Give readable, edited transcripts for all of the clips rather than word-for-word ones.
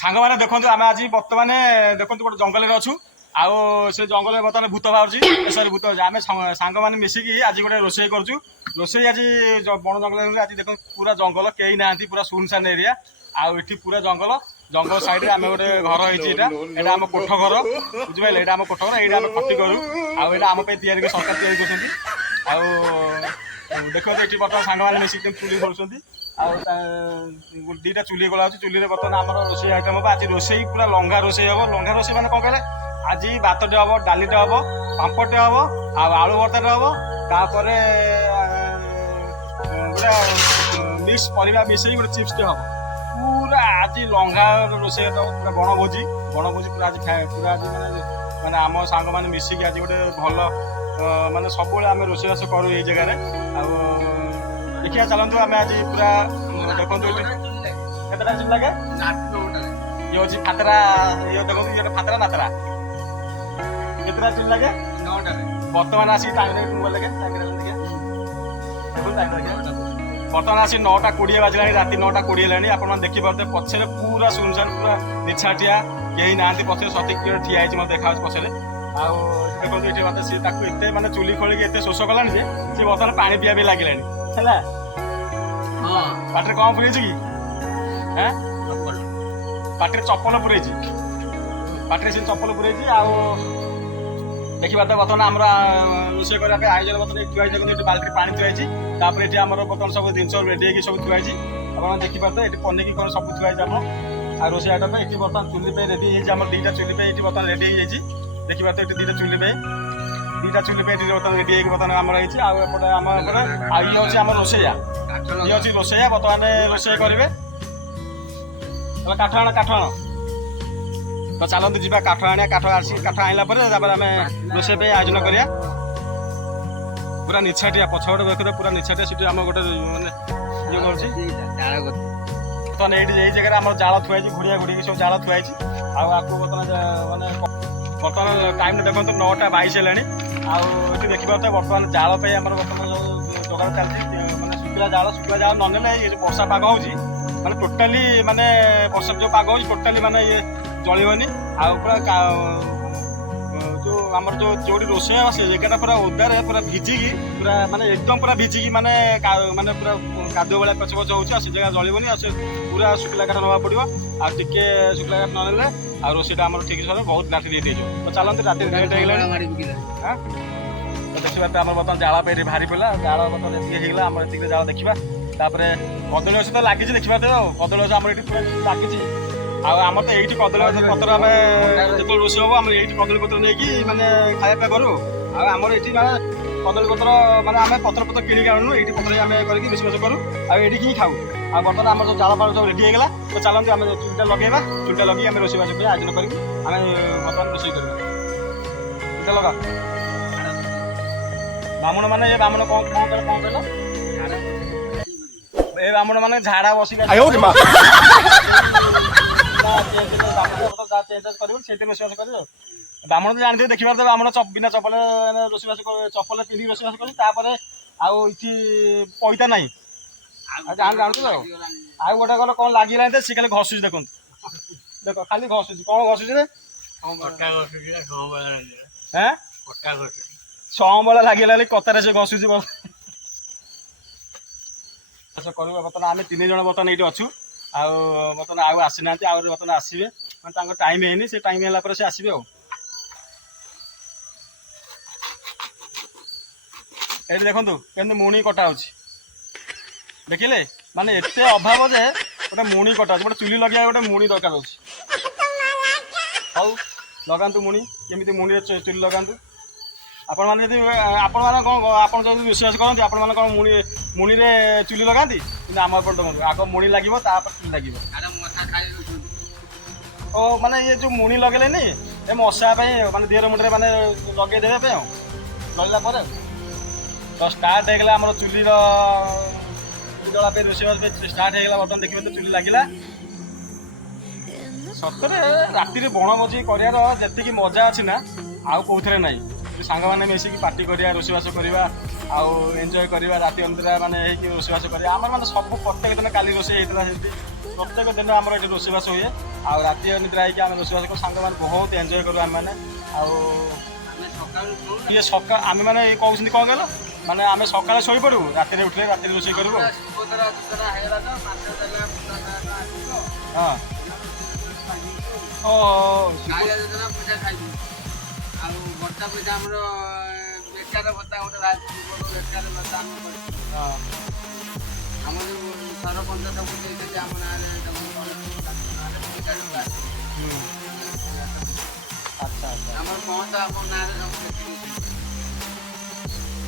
ସାଙ୍ଗମାନେ ଦେଖନ୍ତୁ ଆମେ ଆଜି ବର୍ତ୍ତମାନେ ଦେଖନ୍ତୁ ଗୋଟେ ଜଙ୍ଗଲରେ ଅଛୁ ଆଉ ସେ ଜଙ୍ଗଲରେ ବର୍ତ୍ତମାନ ଭୂତ ବାହାରୁଛି ସରି ଭୂତ ଆମେ ସାଙ୍ଗମାନେ ମିଶିକି ଆଜି ଗୋଟେ ରୋଷେଇ କରୁଛୁ ରୋଷେଇ ଆଜି ବଣ ଜଙ୍ଗଲରେ ଆଜି ଦେଖନ୍ତୁ ପୁରା ଜଙ୍ଗଲ କେହି ନାହାନ୍ତି ପୁରା ସୁନସାନ ଏରିଆ ଆଉ ଏଠି ପୁରା ଜଙ୍ଗଲ ଜଙ୍ଗଲ ସାଇଡରେ ଆମେ ଗୋଟେ ଘର ହେଇଛି ଏଇଟା ଆମ କୋଠ ଘର ବୁଝିପାରିଲେ ଏଇଟା ଆମ କୋଠ ଘର ଏଇଟା ଆମେ ଖଟି କରୁ ଆଉ ଏଇଟା ଆମ ପାଇଁ ତିଆରି ସରକାର ତିଆରି କରୁଛନ୍ତି ଆଉ ଦେଖନ୍ତୁ ଏଠି ବର୍ତ୍ତମାନ ସାଙ୍ଗମାନେ ମିଶିକି ଚୁଲି କରୁଛନ୍ତି ଆଉ ଦିଟା ଚୁଲି ଗଳା ହଉଛି ଚୁଲିରେ ବର୍ତ୍ତମାନ ଆମର ରୋଷେଇ ଆଇଟମ ହବ ଆଜି ରୋଷେଇ ପୁରା ଲଙ୍ଘା ରୋଷେଇ ହବ ଲଙ୍ଘା ରୋଷେଇ ମାନେ କଣ କହିଲେ ଆଜି ଭାତଟେ ହବ ଡାଲିଟେ ହବ ପାମ୍ପଡ଼ଟେ ହବ ଆଉ ଆଳୁ ଭର୍ତ୍ତାଟେ ହବ ତାପରେ ଗୋଟେ ମିକ୍ସ ପରିବା ମିଶେଇ ଗୋଟେ ଚିପ୍ସଟେ ହବ ପୁରା ଆଜି ଲଙ୍ଘା ରୋଷେଇ ପୁରା ବଣଭୋଜି ପୁରା ଆଜି ପୁରା ଆଜି ମାନେ ଆମ ସାଙ୍ଗମାନେ ମିଶିକି ଆଜି ଗୋଟେ ଭଲ ମାନେ ସବୁବେଳେ ଆମେ ରୋଷେଇବାସ କରୁ ଏଇ ଜାଗାରେ ଆଉ ଦେଖିବା ଚାଲନ୍ତୁ ଆମେ ଆଜି ପୁରା ଦେଖନ୍ତୁ କେତେଟା ଚିପ୍ ଲାଗେ ଇଏ ହଉଛି ଫାତରା ଇଏ ଦେଖନ୍ତୁ ଇଏ ଫାତରା ନାତରା କେତେଟା ଚିପ୍ ଲାଗେ 9ଟାରେ ବର୍ତ୍ତମାନ ଆସିକି ଟାଇମ୍ ମୋବାଇଲ ଲାଗେ ବର୍ତ୍ତମାନ ଆସି 9:20 ବାଜିଲାଣି ରାତି 9:20 ହେଲାଣି ଆପଣମାନେ ଦେଖିପାରୁଥିବେ ପଛରେ ପୁରା ସୁନସାନ ପୁରା ନିଛାଟିଆ କେହି ନାହାନ୍ତି ପଛରେ ସଠିକ କିଏ ଠିଆ ହେଇଛି ମୋତେ ଦେଖାଯାଉଛି ପଛରେ ଆଉ ଦେଖନ୍ତୁ ଏଠି ମୋତେ ସିଏ ତାକୁ ଏତେ ମାନେ ଚୁଲି ଖୋଳିକି ଏତେ ଶୋଷ କଲାଣି ଯେ ସିଏ ବର୍ତ୍ତମାନ ପାଣି ପିଇବା ପାଇଁ ଲାଗିଲାଣି ହେଲା ପାଟିରେ କଣ ପୁରେଇଛି କି ପାଟିରେ ଚପଲ ପୁରେଇଛି ପାଟିରେ ସେ ଚପଲ ପୁରେଇଛି ଆଉ ଦେଖିବା ତ ବର୍ତ୍ତମାନ ଆମର ରୋଷେଇ କରିବା ପାଇଁ ଆୟୋଜନ ବର୍ତ୍ତମାନ ଥୁଆ ହେଇଛି ଏଠି ବାଲ୍ଟିରେ ପାଣି ଥୁଆ ହେଇଛି ତାପରେ ଏଠି ଆମର ବର୍ତ୍ତମାନ ସବୁ ଜିନିଷ ରେଡି ହେଇକି ସବୁ ଥୁଆ ହେଇଛି ଆପଣ ଦେଖିପାରୁଥିବେ ଏଠି ପନିକି କ'ଣ ସବୁ ଥୁଆ ହେଇଛି ଆମର ଆଉ ରୋଷେଇ ଆଇଟମ ପାଇଁ ଏଠି ବର୍ତ୍ତମାନ ଚୁଲି ପାଇଁ ରେଡି ହେଇଯାଇଛି ଆମର ଦିଟା ଚୁଲି ପାଇଁ ଏଠି ବର୍ତ୍ତମାନ ରେଡି ହେଇଯାଇଛି ଦେଖିପାରୁଥିବେ ଏଠି ଦିଟା ଚୁଲି ପାଇଁ ଏଠି ବର୍ତ୍ତମାନ ରେଡି ହେଇକି ବର୍ତ୍ତମାନ ଆମର ହେଇଛି ଆଉ ଏପଟେ ଆମ ଏପଟେ ଆଉ ଇଏ ହେଉଛି ଆମର ରୋଷେଇଆ ଇଏ ହେଉଛି ରୋଷେଇଆ ବର୍ତ୍ତମାନ ରୋଷେଇ କରିବେ କାଠ ଆଣ ତ ଚାଲନ୍ତୁ ଯିବା କାଠ ଆଣିବା କାଠ ଆଣିଲା ପରେ ତାପରେ ଆମେ ରୋଷେଇ ପାଇଁ ଆୟୋଜନ କରିବା ପୁରା ନିଛାଟିଆ ପଛପଟେ ଦେଖୁଥିବେ ପୁରା ନିଛାଟିଆ ସେଠି ଆମ ଗୋଟେ ମାନେ ଇଏ କରୁଛି ବର୍ତ୍ତମାନ ଏଇଠି ଏଇ ଜାଗାରେ ଆମର ଜାଳ ଥୁଆ ହେଇଛି ଘୁଡ଼ିଆ ଘୁଡ଼ିକି ସବୁ ଜାଳ ଥୁଆ ହେଇଛି ଆଉ ଆକୁ ବର୍ତ୍ତମାନ ମାନେ ବର୍ତ୍ତମାନ ଟାଇମ୍ରେ ଦେଖନ୍ତୁ 9:22 ହେଲାଣି ଆଉ ଏଠି ଦେଖିପାରୁଥିବେ ବର୍ତ୍ତମାନ ଜାଳ ପାଇଁ ଆମର ବର୍ତ୍ତମାନ ସବୁ ଯୋଗାଡ଼ ଚାଲିଛି ମାନେ ଶୁଖିଲା ଜାଳ ନ ନେଲେ ଏଇ ବର୍ଷା ପାଗ ହେଉଛି ମାନେ ଟୋଟାଲି ମାନେ ବର୍ଷା ଯେଉଁ ପାଗ ହେଉଛି ଟୋଟାଲି ମାନେ ଇଏ ଜଳିବନି ଆଉ ପୁରା ଯେଉଁ ଆମର ଯେଉଁଠି ରୋଷେଇ ହେବ ସେ ଜାଗାଟା ପୁରା ଓଦାରେ ପୁରା ଭିଜିକି ପୁରା ମାନେ ଏକଦମ ପୁରା ଭିଜିକି ମାନେ ପୁରା କାଦୁଅ ଭଳିଆ ପଛ ହେଉଛି ଆଉ ସେ ଜାଗା ଜଳିବନି ଆଉ ସେ ପୁରା ଶୁଖିଲା କାଠ ନେବାକୁ ପଡ଼ିବ ଆଉ ଟିକେ ଶୁଖିଲା କାଠ ନ ନେଲେ ଆଉ ରୋଷେଇଟା ଆମର ଠିକ୍ ସରେ ବହୁତ ରାତି ଲେଟ୍ ହେଇଯିବ ତ ଚାଲନ୍ତୁ ରାତି ଲେଟ୍ ହେଇଗଲାଣି ଦେଖିବା ତ ଆମର ବର୍ତ୍ତମାନ ଜାଳ ପାଇଁ ଭାରି ପଡ଼ିଲା ଜାଳ ବର୍ତ୍ତମାନ ଏତିକି ହେଇଗଲା ଆମର ଏତିକି ଜାଳ ଦେଖିବା ତାପରେ କଦଳୀ ଗଛ ତ ଲାଗିଛି ଦେଖିବା ତ ଆଉ କଦଳୀ ଗଛ ଆମର ଏଠି ପୁରା ଲାଗିଛି ଆଉ ଆମର ତ ଏଇଠି କଦଳୀ ଗଛ ପତ୍ର ଆମେ ଯେତେବେଳେ ରୋଷେଇ ହବ ଆମର ଏଇଠି କଦଳୀ ପତ୍ର ନେଇକି ମାନେ ଖାଇବା ପାଇଁ କରୁ ଆଉ ଆମର ଏଠି ମାନେ କଦଳୀ ପତ୍ର ମାନେ ଆମେ ପତ୍ର କିଣିକି ଆଣୁନୁ ଏଇଠି ପତ୍ର ଆମେ କରିକି ରୋଷେଇବାସ କରୁ ଆଉ ଏଇଠିକି ହିଁ ଖାଉ ଆଉ ବର୍ତ୍ତମାନ ଆମର ସବୁ ଜାଳ ଫାଳ ସବୁ ରେଡି ହେଇଗଲା ତ ଚାଲନ୍ତୁ ଆମେ ଚୁଲିଟା ଲଗେଇବା ଚୁଲିଟା ଲଗେଇ ଆମେ ରୋଷେଇବାସ ପାଇଁ ଆୟୋଜନ କରିକି ଆମେ ବର୍ତ୍ତମାନ ରୋଷେଇ କରିବା ଚୁଲିଟା ଲଗା ବ୍ରାହ୍ମଣ ମାନେ ଏ ବ୍ରାହ୍ମଣ କଣ କହିଲ ଏ ବ୍ରାହ୍ମଣ ମାନେ ଝାଡ଼ା ବସିକି କରିବ ସେଇଠି ରୋଷେଇବାସ କରିବ ବ୍ରାହ୍ମଣ ତ ଜାଣିଥିବେ ଦେଖିପାରୁଥିବେ ବ୍ରାହ୍ମଣ ବିନା ଚପଲ ରୋଷେଇବାସ ଚପଲ ପିନ୍ଧିକି ରୋଷେଇବାସ କରୁ ତାପରେ ଆଉ ଏଠି ପଇତା ନାହିଁ ଜାଣୁଥିବେ ଆଉ ଗୋଟେ ଗଲେ କ'ଣ ଲାଗିଲାନି ସେ ଖାଲି ଘଷୁଛି ଦେଖନ୍ତୁ ଦେଖ ଖାଲି ଘଷୁଛି କ'ଣ ଘଷୁଛି ରେ ସମ୍ବଳ ଲାଗିଲାନି କତାରେ ସେ ଘଷୁଛି କରିବା ବର୍ତ୍ତମାନ ଆମେ 3 ଜଣ ବର୍ତ୍ତମାନ ଏଇଠି ଅଛୁ ଆଉ ବର୍ତ୍ତମାନ ଆଉ ଆସିନାହାନ୍ତି ଆଉ ବର୍ତ୍ତମାନ ଆସିବେ ମାନେ ତାଙ୍କ ଟାଇମ୍ ହେଇନି ସେ ଟାଇମ୍ ହେଲା ପରେ ସେ ଆସିବେ ଆଉ ଏଇଠି ଦେଖନ୍ତୁ କେମିତି ମୁଣି କଟା ହେଉଛି ଦେଖିଲେ ମାନେ ଏତେ ଅଭାବ ଯେ ଗୋଟେ ମୁଣି କଟା ହେଉଛି ଗୋଟେ ଚୁଲି ଲଗେଇବା ଗୋଟେ ମୁଣି ଦରକାର ହେଉଛି ହଉ ଲଗାନ୍ତୁ ମୁଣି କେମିତି ମୁଣିରେ ଚୁଲି ଲଗାନ୍ତୁ ଆପଣମାନେ ଯଦି ଆପଣମାନେ କ'ଣ ଆପଣ ଯଦି ବିଶ୍ୱାସ କରନ୍ତି ଆପଣମାନେ କ'ଣ ମୁଣିରେ ଚୁଲି ଲଗାନ୍ତି କିନ୍ତୁ ଆମ ଏପଟେ ଦେଖନ୍ତୁ ଆଗ ମୁଣି ଲାଗିବ ତାପରେ ଚୁଲି ଲାଗିବ ଓ ମାନେ ଇଏ ଯେଉଁ ମୁଣି ଲଗେଇଲେନି ଏ ମଶା ପାଇଁ ମାନେ ଦେହର ମୁଣ୍ଡରେ ମାନେ ଲଗେଇ ଦେବା ପାଇଁ ଆଉ ଲଗେଇଲା ପରେ ତ ଷ୍ଟାର୍ଟ ହେଇଗଲା ଆମର ଚୁଲିର ଦଳା ପାଇଁ ରୋଷେଇବାସ ପାଇଁ ଷ୍ଟାର୍ଟ ହେଇଗଲା ବର୍ତ୍ତମାନ ଦେଖିବେ ତ ଚୁଲି ଲାଗିଲା ସତରେ ରାତିରେ ବଣଭୋଜି କରିବାର ଯେତିକି ମଜା ଅଛି ନା ଆଉ କେଉଁଥିରେ ନାହିଁ ସାଙ୍ଗମାନେ ମିଶିକି ପାର୍ଟି କରିବା ରୋଷେଇବାସ କରିବା ଆଉ ଏନ୍ଜୟ କରିବା ରାତି ଅନିଦ୍ରା ମାନେ ହେଇକି ରୋଷେଇବାସ କରିବା ଆମର ମାନେ ସବୁ ପ୍ରତ୍ୟେକ ଦିନ କାଲି ରୋଷେଇ ହେଇଥିଲା ସେମିତି प्रत्येक दिन आम ये रोषेबास हुए आती निद्रा होगी आम रोषेबास करूँ सांग मैंने बहुत एंजय करूँ आम मैंने ये सका आम मैंने कहते कौन कह माने आम सका शो पड़ू राति उठे राति रोषे करूँ हाँ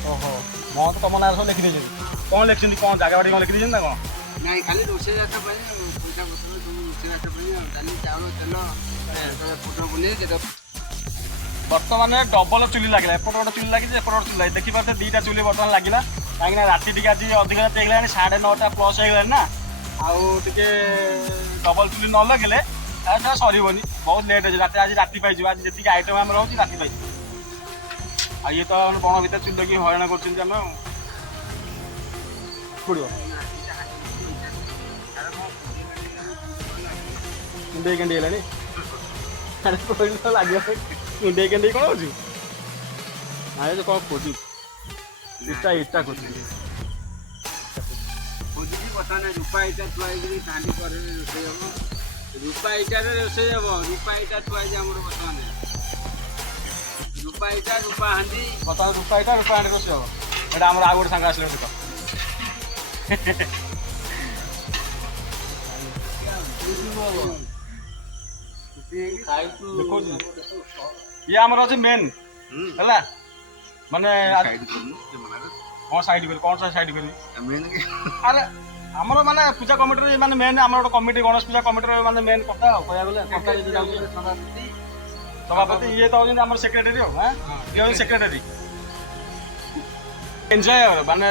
ओहो महत तुम ना सब लिखी कौन लिखी कौन जगह बाड़ी कौन लिखी ना कौन नहीं खाली रोषे पैसा पत्र रोषे डाली चाउल तेल बर्तमान डबल चुली लगे एपट गोटे चुली लगी एपट गोटे चुली लगे देखिए दुईटा चुली बर्तमान लगे कहीं राति टी आज अधिक रात हो 9:30 प्लस हो ना आउ टे डबल चुली न लगे सरबनी बहुत लेट हो रात आज राति पाई आज जी आइटम आम रोचे राति पाई ये तो बण भर चुल लगे हईराण कर कुंडे केंडी है लगे कुंडे केंडी कौन हो कौन खोजु इटा इटा खोज रूपा इटा थुआई रूपा इटार रोषे हम रूपा इटा थुआई बर्तमान रूपा इटा रूपा हांडी बर्तमान रूपा इटा रूपा हांडी रोषे हम एटा आम आउ गोटे सांग आसले देख ये आमर अच्छे मेन है माने कौन साइड कर कौन सा साइड कर अरे आमर माने पूजा कमिटी माने मेन आमर गोटे कमिटी गणेश पूजा कमिटी माने मेन कथा कह सभापति ये तो होउछन आमर सेक्रेटरी हो हां ये हो सेक्रेटरी एन्जॉय माने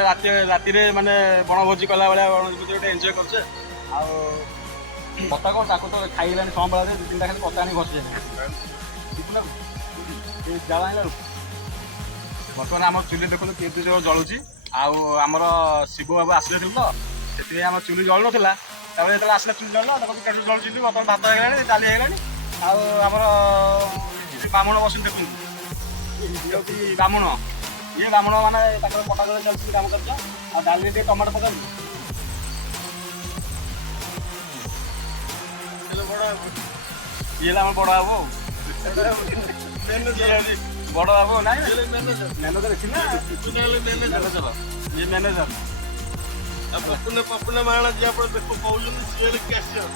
राति रे माने बनभोजी कला बेला बनभोजी गोटे एन्जॉय करछे आ कथा कौन ताको तो खाइलानी संबला दे 2-3टा खाली कथा नहीं घसी जाला बर्तमान आम चुली देखो केमती जो जलुची आमर शिव बाबू आसले तो से आम चुली जलु नाला जो आसला चुली जल्ला जलुची बर्तमान भात हो डाली होमर बामण बस देखो बामण ये बामण मैंने कटा चलती काम कर डाली टमाटो पका ये बड़ बाबू बड़ बाबू ना मैनेजर देखी ना ये मैनेजर पपुना मारणा जी आप देखो कैशियर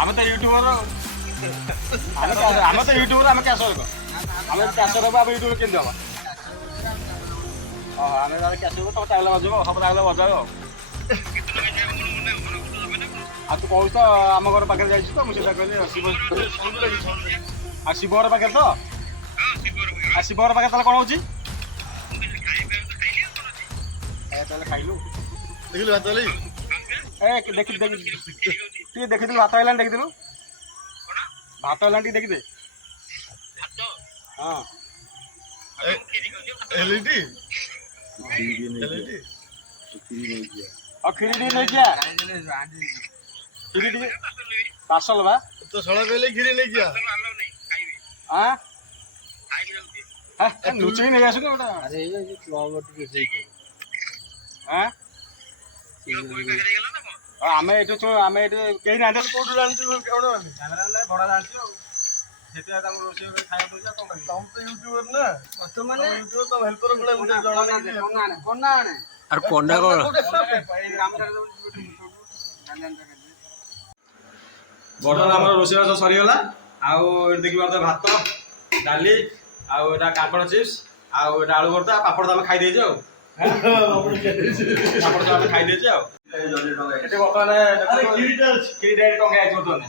आम तो यूट्यूबर आम तो यूट्यूबर आम कैशर आम कैशर हम यूट्यूब केमती हम हाँ आम कैशर तुम चाइल बजब सब चाइल बजाब आ तू कहू तो आम घर पाखे जा तो मुझे कहली शिव शिव घर पाखे तो शिव घर पाखे कौन हो खाइलु देखिलु भात वाली देखी देखी भात आइलानी देखी भात आइलानी देखी दे हाँ एलईडी और खीरी नहीं किया खीरी पार्सल बा तो सड़ा कहले खीरी नहीं किया हाँ लुचि नहीं आसु गोटा अरे ये क्लब टिके हाँ आम ये आम ये कहीं ना कोठु जानछु कोड भड़ा जानछु सेते रोषे खाया दउछा तुम तो यूट्यूबर ना तो माने यूट्यूबर तो हेल्पर गुला मुझे जणा नहीं कोना आने अरे कोंडा कोण बर्तमान आम रोषेबास सरीगला आउ देखिए भात डाली आउटा कांकड़ चिप्स आउटा आलू भर्ता पापड़ तो आम खाई देजे पापड़ तो आम खाई देजे बर्तमान खीरी टंगा बर्तमान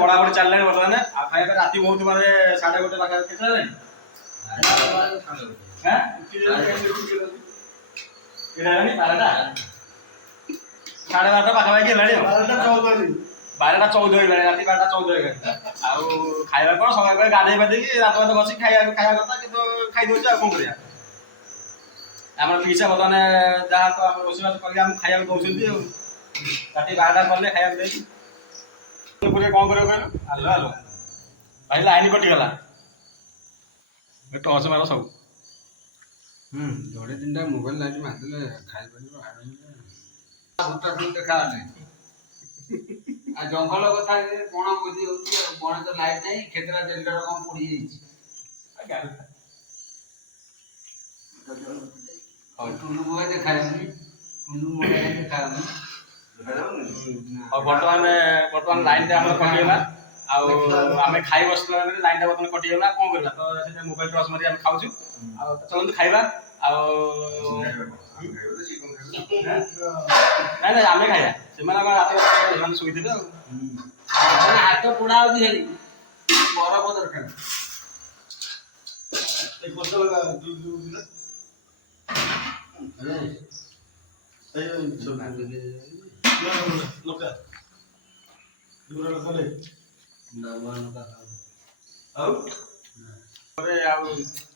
बड़ा बड़ी चलना बर्तमान खाଇବା राति बहुत माने 1:30 पाखा केते हेलानी हां केटा 12:30 पाखापाखि हेलानी 12:14 हेलानी राति 12:14 खाଇବା कौन समय गाधे पाधे रात भात बस खाया कथा कि खाई दे कौन कर पिसा बर्तमान जहाँ तो रोषेबास कर खाया दौरान ରାତି 12ଟା କଲେ ଖାଇବାକୁ ଦେଇକି ପୁରୀ କ'ଣ କରିବ କହିଲ? ଆଲୋ ଆଲୋ ଭାଇ ଲାଇନ୍ କଟିଗଲା ଟର୍ଚ୍ଚ ମାର ସବୁ। ଯୋଡ଼େ ତିନିଟା ମୋବାଇଲ ଲାଇଟ୍ ମାରିଦେଲେ ଖାଇପାରିବ ଦେଖା ନାହିଁ। ଆଉ ଜଙ୍ଗଲ କଥା ବଣ ବୁଝି ହଉଛି ବଣ ତ ଲାଇଟ୍ ନାହିଁ କ୍ଷେତ୍ରା ଜେଲର କ'ଣ ପୋଡ଼ି ଯାଇଛି। ଟୁଲୁ ମୋବାଇଲ ଦେଖାଯାଉନି ଟୁଲୁ ମୋବାଇଲ ଦେଖାଯାଉନି। ବର୍ତ୍ତମାନ ଲାଇନଟା ଆମର କଟିଗଲା ଆଉ ଆମେ ଖାଇ ବସିଲା ବେଳେ ଲାଇନଟା ବର୍ତ୍ତମାନ କଟିଗଲା କ'ଣ କରିବା ତ ସେଟା ମୋବାଇଲ ଟର୍ଚ୍ଚ ମାରି ଆମେ ଖାଉଛୁ ଆଉ ଚଳନ୍ତୁ ଖାଇବା ଆଉ ନାଇଁ ନାଇଁ ଆମେ ଖାଇବା ସେମାନେ ଆମ ରାତି ସେମାନେ ଶୋଇଥିବେ ଆଉ ହାତ ପୋଡ଼ା ହଉଛି ହେରି ବରଫ ଦରକାର। ଆଉ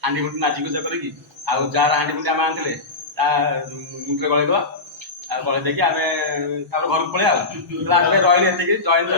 ହାଣ୍ଡି ଫୁଟି ନାଚି କୁଚା କରିକି ଆଉ ଯାହାର ହାଣ୍ଡି ଫୁଟି ଆମେ ଆଣିଥିଲେ ତା ମୁଣ୍ଡରେ ଗଳେଇଦବା ଆଉ ଗଳେଇ ଦେଇକି ଆମେ ତାପରେ ଘରକୁ ପଳେଇବା ଆଉ ରହିଲି ଏତିକି ଜଏନ୍